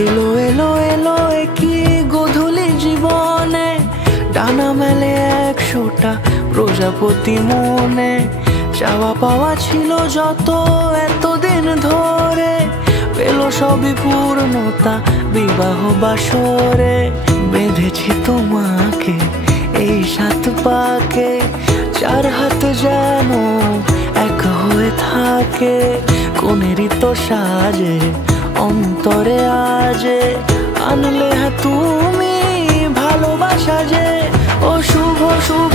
এলো এলো এলো কি গোধূলি জীবনে, ডানা মেলে 100টা প্রজাপতি মনে। চাওয়া পাওয়া ছিল যত এতদিন ধরে, পেল সবই পূর্ণতা বিবাহ বাসরে। বেঁধেছি তোমাকে এই 7 পাকে, 4 হাত যেন এক হয়ে থাকে। কোনেরই তো সাজে অন্তরে আজে, আনলে তুমি ভালোবাসা যে। ও শুভ শুভ